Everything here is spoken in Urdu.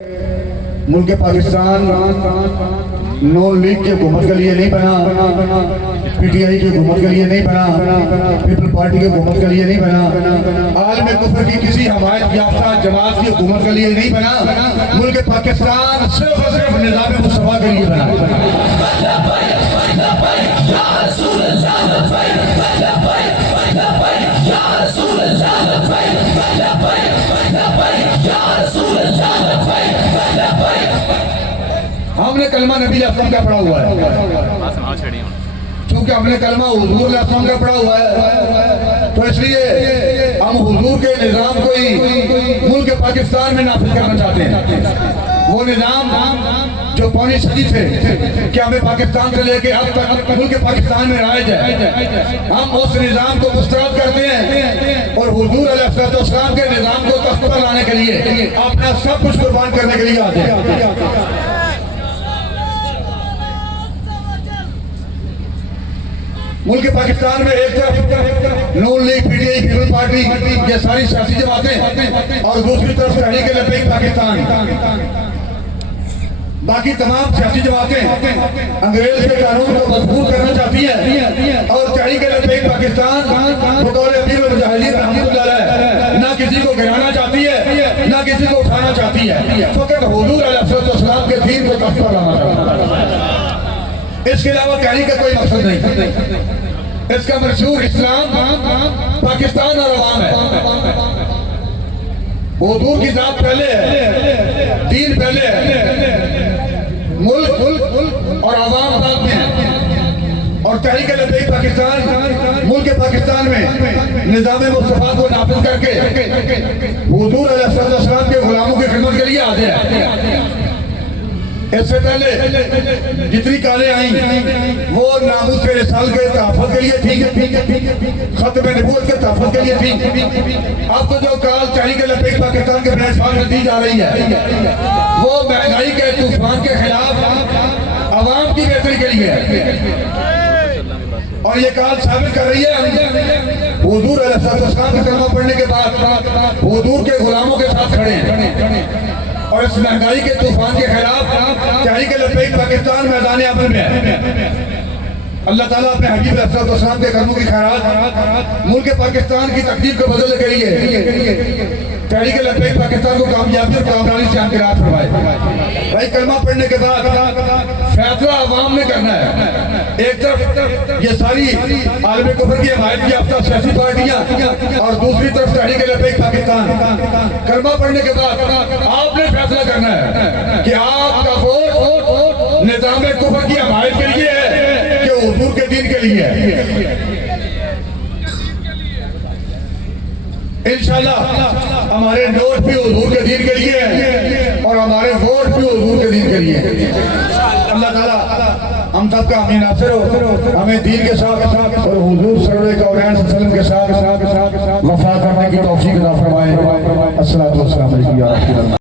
ملک پاکستان نون لیگ کی حکومت کے لیے نہیں بنا، پی ٹی آئی کی حکومت کے لیے نہیں بنا، پیپل پارٹی کی حکومت کے لیے نہیں بنا، عالم کفر کی کسی حمایت یافتہ جماعت کی حکومت کے لیے نہیں بنا، ملک پاکستان صرف اور صرف نظام مصطفیٰ کے لیے بنا۔ ہم نے کلمہ نبی اکرم کا پڑھا ہوا ہے، چونکہ ہم نے کلمہ حضور اکرم کا پڑھا ہوا ہے تو اس لیے ہم حضور کے نظام کو ہی ملک پاکستان میں نافذ کرنا چاہتے ہیں۔ وہ نظام جو پوری صدی سے کہ ہمیں پاکستان سے لے کے اب تک ملک پاکستان میں رائج ہے، ہم اس نظام کو مسترد کرتے ہیں اور حضور علیہ السلام کے نظام کو تخت پر لانے کے لیے اپنا سب کچھ قربان کرنے کے لیے آتے ہیں۔ ملک پاکستان میں ایک طرف Noon league, P T I, people party یہ ساری سیاسی جماعتیں اور دوسری طرف تحریک لبیک پاکستان، باقی تمام سیاسی جماعتیں انگریز کے قانون کو مضبوط کرنا چاہتی ہیں اور تحریک لبیک پاکستان بطور امیر المجاہدین رحمۃ اللہ علیہ نہ کسی کو گرانا چاہتی ہے نہ کسی کو اٹھانا چاہتی ہے، فقط حضور علیہ السلام کے دین کو تخت پر لانا چاہتی ہے۔ اس کے علاوہ تحریک کا کوئی مقصد نہیں۔ اس کا منشور اسلام، پاکستان اور عوام ہے۔ حضور کی ذات پہلے ہے، دین پہلے ہے، ملک اور عوام بعد میں ہے، اور تحریک لبیک پاکستان ملک پاکستان میں نظام مصطفیٰ کو نافذ کر کے حضور علیہ السلام کے غلاموں کی خدمت کے لیے آتے ہیں۔ اس سے پہلے جتنی کالیں آئیں وہ ناموس رسالت کے تحفظ کے لیے تھیں، ختم نبوت کے تحفظ کے لیے تھیں۔ اب تو جو کال تحریک لبیک پاکستان کے پلیٹ فارم میں دی جا رہی ہے وہ مہنگائی کے طوفان کے خلاف عوام کی بہتری کے لیے ہے، اور یہ کال ثابت کر رہی ہے حضور علیہ السلام کا کلمہ پڑھنے کے بعد حضور کے غلاموں کے ساتھ کھڑے ہیں، اور اس مہنگائی کے طوفان کے خلاف تحریک لبیک پاکستان میدان عمل میں ہے۔ اللہ تعالیٰ اپنے حبیب علیہ السلام کے قدموں کی خیرات ملک پاکستان کی تقدیر کو بدلنے کے لیے تحریک لبیک پاکستان کو کامیابی اور کامیابی سے ہمراہ فرمائے۔ بھائی کلمہ پڑھنے کے بعد فیصلہ عوام نے کرنا ہے۔ ایک طرف یہ ساری عالم کفر کی حمایت یافتہ سیاسی پارٹیاں اور دوسری طرف تحریک لبیک پاکستان، کلمہ پڑھنے کے بعد آپ نے فیصلہ کرنا ہے کہ آپ کا ووٹ نظام کفر کی حمایت کے لیے ہے کہ حضور کے دین کے لیے ہے۔ انشاءاللہ ہمارے نوٹ بھی حضور کے دین کے لیے ہیں اور ہمارے ووٹ بھی حضور کے دین کے لیے ہیں۔ اللہ تعالیٰ ہم سب کا امین ناصر ہو، ہمیں دین کے ساتھ اور حضور صلی اللہ علیہ وسلم کے ساتھ وفا کرنے کی توفیق عطا فرمائے۔ الصلوۃ والسلام علیکم یا رسول اللہ۔